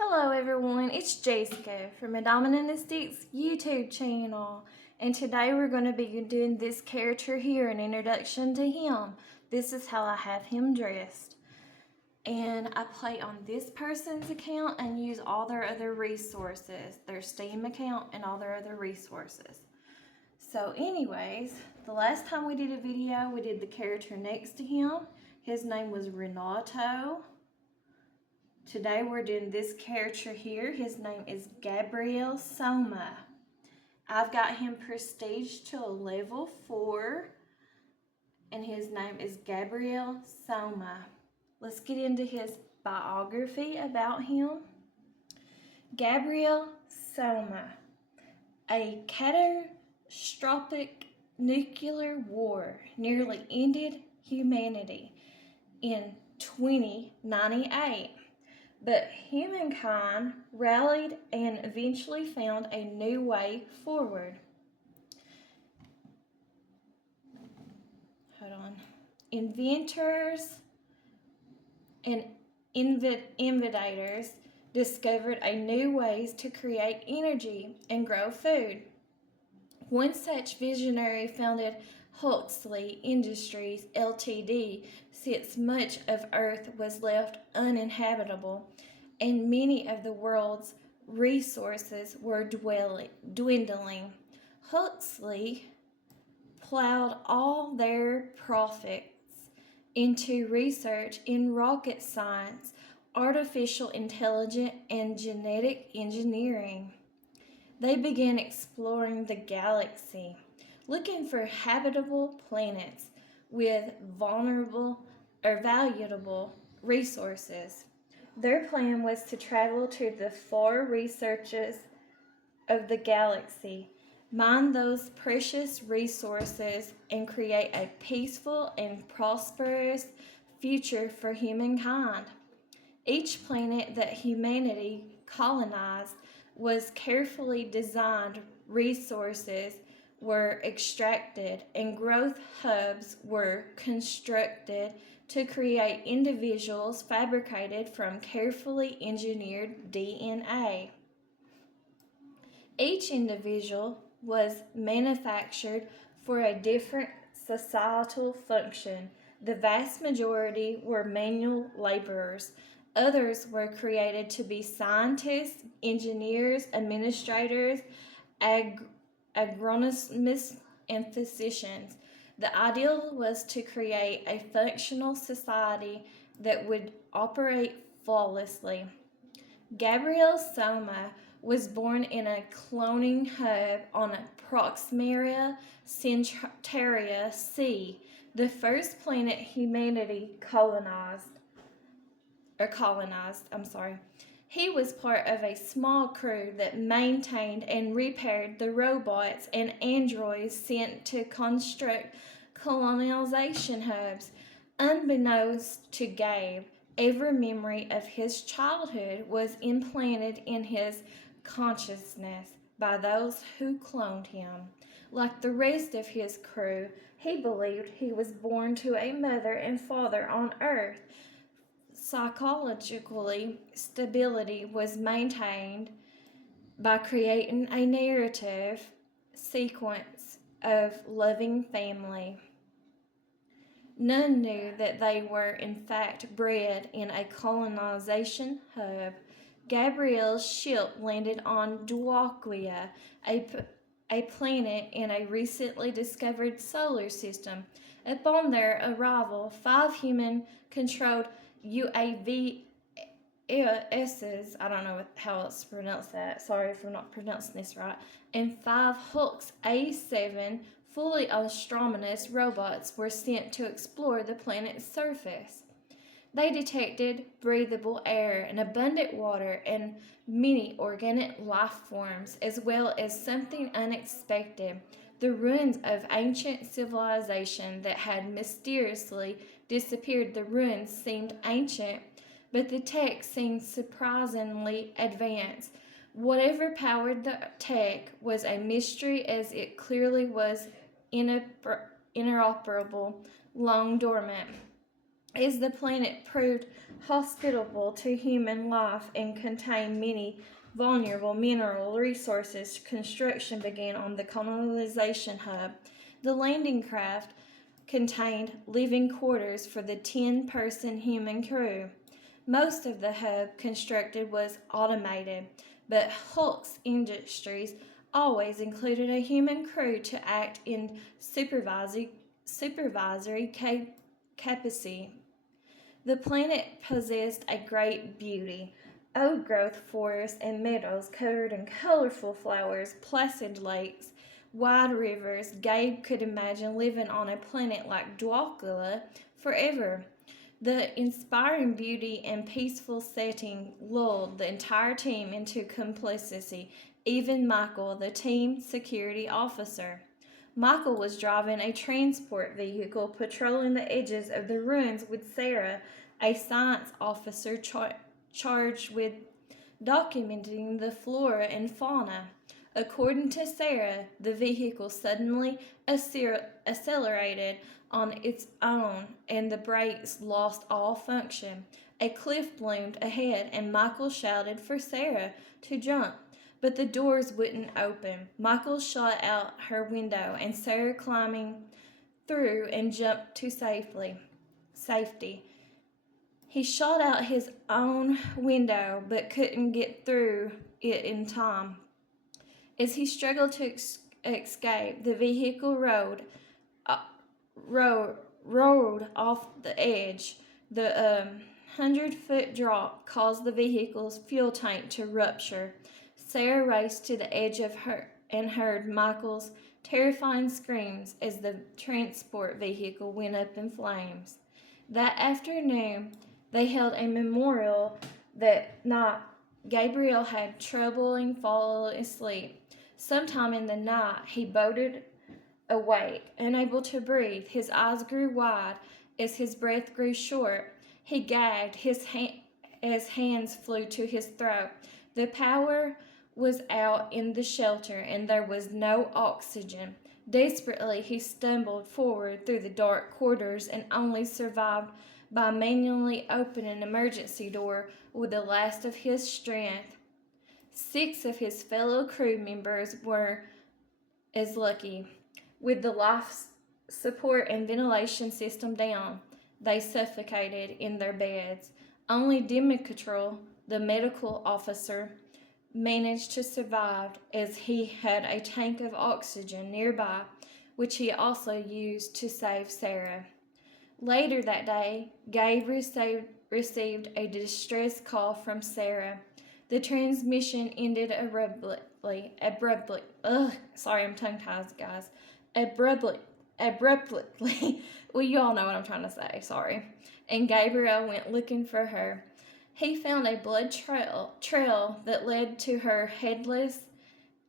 Hello everyone, it's Jessica from a Dominant Sticks YouTube channel, and today we're going to be doing this character here, an introduction to him. This is how I have him dressed. And I play on this person's account and use all their other resources, their Steam account and all their other resources. So anyways, the last time we did a video, we did the character next to him. His name was Renato. Today we're doing this character here. His name is Gabriel Soma. I've got him prestige to a level 4, and his name is Gabriel Soma. Let's get into his biography about him. Gabriel Soma, a catastrophic nuclear war nearly ended humanity in 2098. But humankind rallied and eventually found a new way forward. Inventors and innovators discovered a new ways to create energy and grow food. One such visionary founded Huxley Industries Ltd. Since much of Earth was left uninhabitable and many of the world's resources were dwindling, Huxley plowed all their profits into research in rocket science, artificial intelligence, and genetic engineering. They began exploring the galaxy, looking for habitable planets with valuable resources. Their plan was to travel to the far reaches of the galaxy, mine those precious resources, and create a peaceful and prosperous future for humankind. Each planet that humanity colonized was carefully designed. Resources were extracted and growth hubs were constructed to create individuals fabricated from carefully engineered DNA. Each individual was manufactured for a different societal function. The vast majority were manual laborers. Others were created to be scientists, engineers, administrators, agronomists, and physicians. The ideal was to create a functional society that would operate flawlessly. Gabriel Soma was born in a cloning hub on Proxima Centauri C, the first planet humanity colonized. He was part of a small crew that maintained and repaired the robots and androids sent to construct colonization hubs. Unbeknownst to Gabe, every memory of his childhood was implanted in his consciousness by those who cloned him. Like the rest of his crew, he believed he was born to a mother and father on Earth. Psychologically, stability was maintained by creating a narrative sequence of loving family. None knew that they were in fact bred in a colonization hub. Gabriel's ship landed on Dwaquia, a planet in a recently discovered solar system. Upon their arrival, 5 human-controlled UAVs, I don't know how else to pronounce that, sorry if I'm not pronouncing this right, and 5 Hux A7 fully autonomous robots were sent to explore the planet's surface. They detected breathable air and abundant water and many organic life forms, as well as something unexpected, the ruins of ancient civilization that had mysteriously disappeared. The ruins seemed ancient, but the tech seemed surprisingly advanced. Whatever powered the tech was a mystery, as it clearly was inoperable, long dormant. As the planet proved hospitable to human life and contained many vulnerable mineral resources, construction began on the colonization hub. The landing craft contained living quarters for the 10-person human crew. Most of the hub constructed was automated, but Hulk's industries always included a human crew to act in supervisory capacity. The planet possessed a great beauty. Old growth forests and meadows covered in colorful flowers, placid lakes, wide rivers. Gabe could imagine living on a planet like Dwalkula forever. The inspiring beauty and peaceful setting lulled the entire team into complacency, even Michael, the team security officer. Michael was driving a transport vehicle patrolling the edges of the ruins with Sarah, a science officer charged with documenting the flora and fauna. According to Sarah, the vehicle suddenly accelerated on its own and the brakes lost all function. A cliff loomed ahead and Michael shouted for Sarah to jump, but the doors wouldn't open. Michael shot out her window and Sarah climbing through and jumped to safety. He shot out his own window but couldn't get through it in time. As he struggled to escape, the vehicle rolled off the edge. The 100-foot drop caused the vehicle's fuel tank to rupture. Sarah raced to the edge of her and heard Michael's terrifying screams as the transport vehicle went up in flames. That afternoon, they held a memorial that night. Gabriel had trouble in falling asleep. Sometime in the night, he bolted awake, unable to breathe. His eyes grew wide as his breath grew short. He gagged as hands flew to his throat. The power was out in the shelter and there was no oxygen. Desperately, he stumbled forward through the dark corridors and only survived by manually opening an emergency door with the last of his strength. 6 of his fellow crew members were as lucky. With the life support and ventilation system down, they suffocated in their beds. Only Dimitrov, the medical officer, managed to survive as he had a tank of oxygen nearby, which he also used to save Sarah. Later that day, Gabe received a distress call from Sarah. The transmission ended abruptly. Sorry, I'm tongue-tied, guys. Abruptly. Well, you all know what I'm trying to say, sorry. And Gabriel went looking for her. He found a blood trail that led to her headless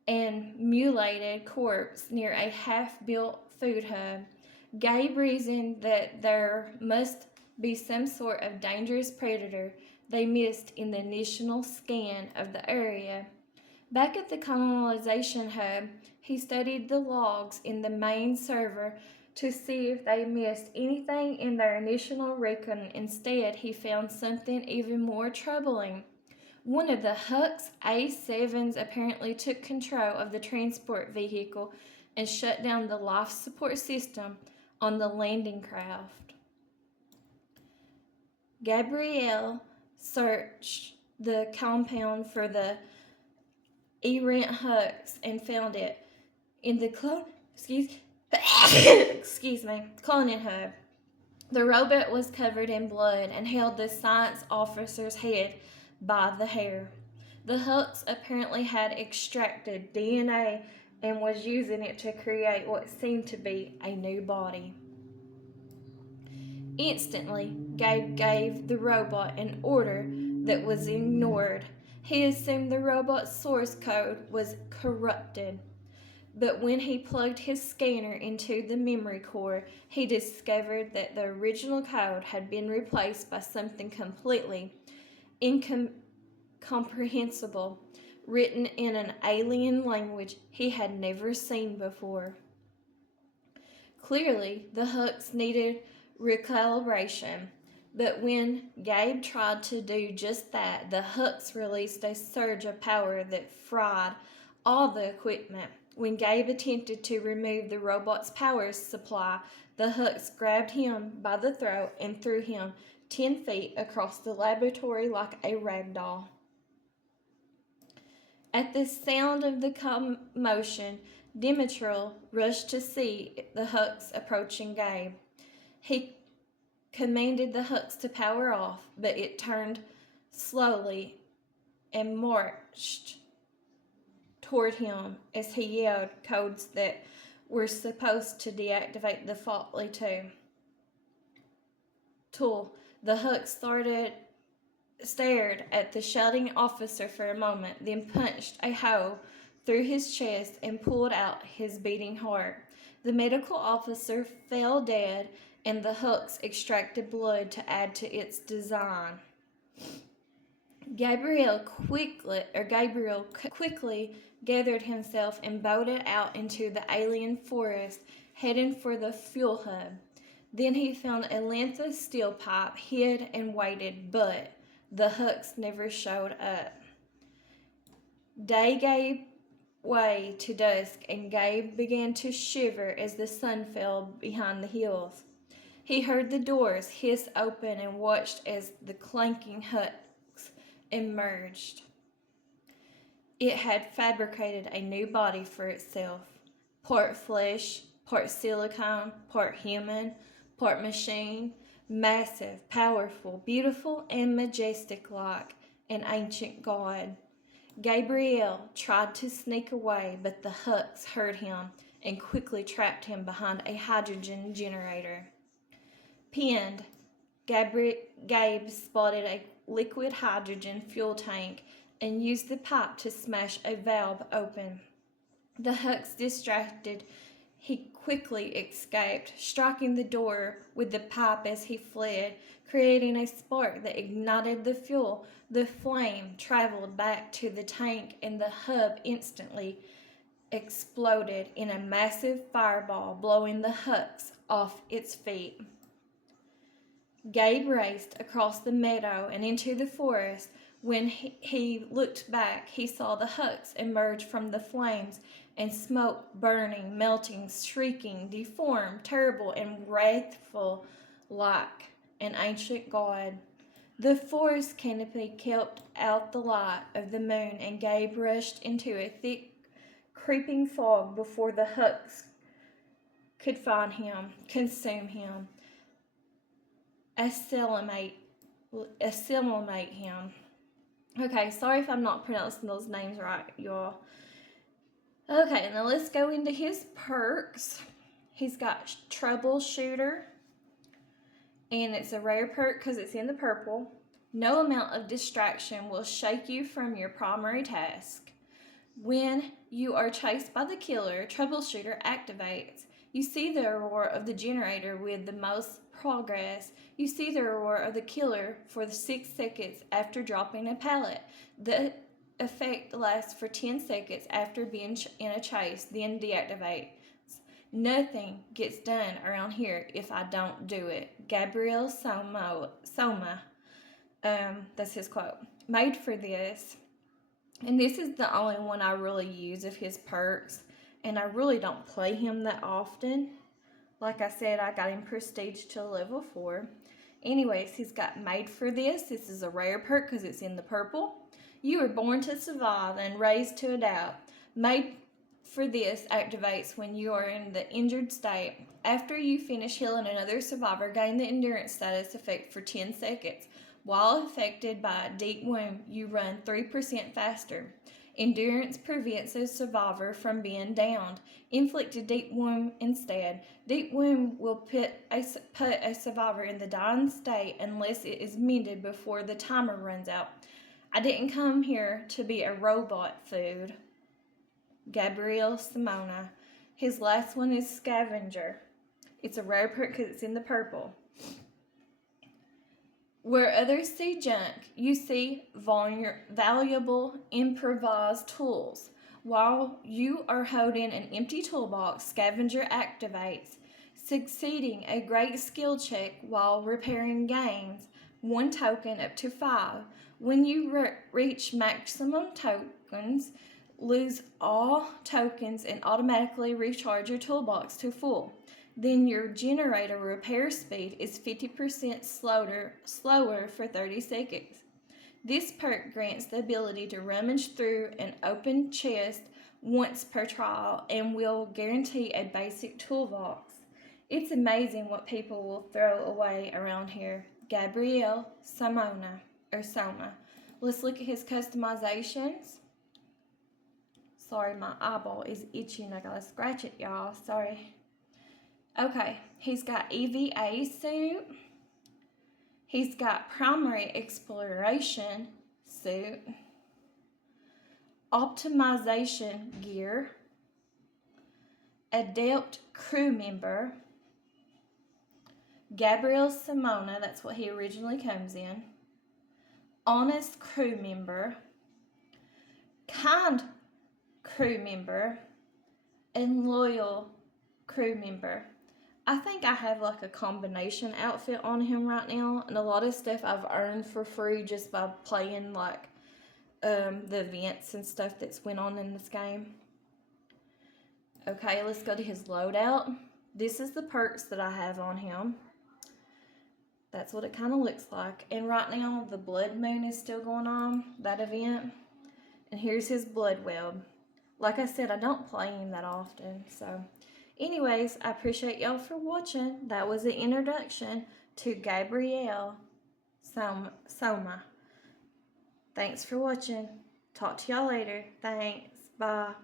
and mutilated corpse near a half-built food hub. Gabe reasoned that there must be some sort of dangerous predator they missed in the initial scan of the area. Back at the colonization hub, he studied the logs in the main server to see if they missed anything in their initial recon. Instead, he found something even more troubling. One of the Huck's A7s apparently took control of the transport vehicle and shut down the life support system on the landing craft. Gabriel searched the compound for the errant Hucks and found it in the cloning hub. The robot was covered in blood and held the science officer's head by the hair. The Hucks apparently had extracted DNA and was using it to create what seemed to be a new body. Instantly, Gabe gave the robot an order that was ignored. He assumed the robot's source code was corrupted. But when he plugged his scanner into the memory core, he discovered that the original code had been replaced by something completely incomprehensible, written in an alien language he had never seen before. Clearly, the Hucks needed recalibration. But when Gabe tried to do just that, the hooks released a surge of power that fried all the equipment. When Gabe attempted to remove the robot's power supply, the hooks grabbed him by the throat and threw him 10 feet across the laboratory like a rag doll. At the sound of the commotion, Demetriel rushed to see the hooks approaching Gabe. He commanded the hooks to power off, but it turned slowly and marched toward him as he yelled codes that were supposed to deactivate the faulty tool. The hooks stared at the shouting officer for a moment, then punched a hole through his chest and pulled out his beating heart. The medical officer fell dead, and the hooks extracted blood to add to its design. Gabriel quickly gathered himself and bolted out into the alien forest, heading for the fuel hub. Then he found a length of steel pipe, hid and waited, but the hooks never showed up. Day gave way to dusk, and Gabe began to shiver as the sun fell behind the hills. He heard the doors hiss open and watched as the clanking hooks emerged. It had fabricated a new body for itself. Part flesh, part silicone, part human, part machine, massive, powerful, beautiful, and majestic like an ancient god. Gabriel tried to sneak away, but the hooks heard him and quickly trapped him behind a hydrogen generator. Pinned, Gabe spotted a liquid hydrogen fuel tank and used the pipe to smash a valve open. The hooks distracted, he quickly escaped, striking the door with the pipe as he fled, creating a spark that ignited the fuel. The flame traveled back to the tank, and the hub instantly exploded in a massive fireball, blowing the hooks off its feet. Gabe raced across the meadow and into the forest. When he looked back, he saw the hooks emerge from the flames and smoke, burning, melting, shrieking, deformed, terrible, and wrathful like an ancient god. The forest canopy kept out the light of the moon, and Gabe rushed into a thick, creeping fog before the hooks could find him, consume him, assimilate him. Okay, sorry if I'm not pronouncing those names right, y'all. Okay, now let's go into his perks. He's got Troubleshooter, and it's a rare perk because it's in the purple. No amount of distraction will shake you from your primary task. When you are chased by the killer, Troubleshooter activates. You see the roar of the generator with the most progress. You see the roar of the killer for the 6 seconds after dropping a pallet. The effect lasts for 10 seconds after being in a chase, then deactivates. Nothing gets done around here if I don't do it. Gabriel Soma, that's his quote. Made for this. And this is the only one I really use of his perks. And I really don't play him that often. Like I said, I got him prestige to level 4. Anyways, he's got Made for This. This is a rare perk because it's in the purple. You were born to survive and raised to adapt. Made for This activates when you are in the injured state. After you finish healing another survivor, gain the endurance status effect for 10 seconds. While affected by a deep wound, you run 3% faster. Endurance prevents a survivor from being downed. Inflict a deep wound instead. Deep wound will put a survivor in the dying state unless it is mended before the timer runs out. I didn't come here to be a robot food. Gabriel Soma. His last one is Scavenger. It's a rare perk because it's in the purple. Where others see junk, you see valuable improvised tools. While you are holding an empty toolbox, Scavenger activates. succeeding a great skill check while repairing gains 1 token up to 5. When you reach maximum tokens, lose all tokens and automatically recharge your toolbox to full. Then your generator repair speed is 50% slower for 30 seconds. This perk grants the ability to rummage through an open chest once per trial and will guarantee a basic toolbox. It's amazing what people will throw away around here. Gabriel Soma. Let's look at his customizations. Sorry, my eyeball is itching. I gotta scratch it, y'all. Sorry. Okay, he's got EVA suit. He's got primary exploration suit. Optimization gear. Adept crew member. Gabriel Soma, that's what he originally comes in. Honest crew member. Kind crew member. And loyal crew member. I think I have like a combination outfit on him right now, and a lot of stuff I've earned for free just by playing like the events and stuff that's went on in this game. Okay, let's go to his loadout. This is the perks that I have on him. That's what it kind of looks like. And right now the blood moon is still going on, that event. And here's his blood web. Like I said, I don't play him that often, so anyways, I appreciate y'all for watching. That was an introduction to Gabriel Soma. Thanks for watching. Talk to y'all later. Thanks. Bye.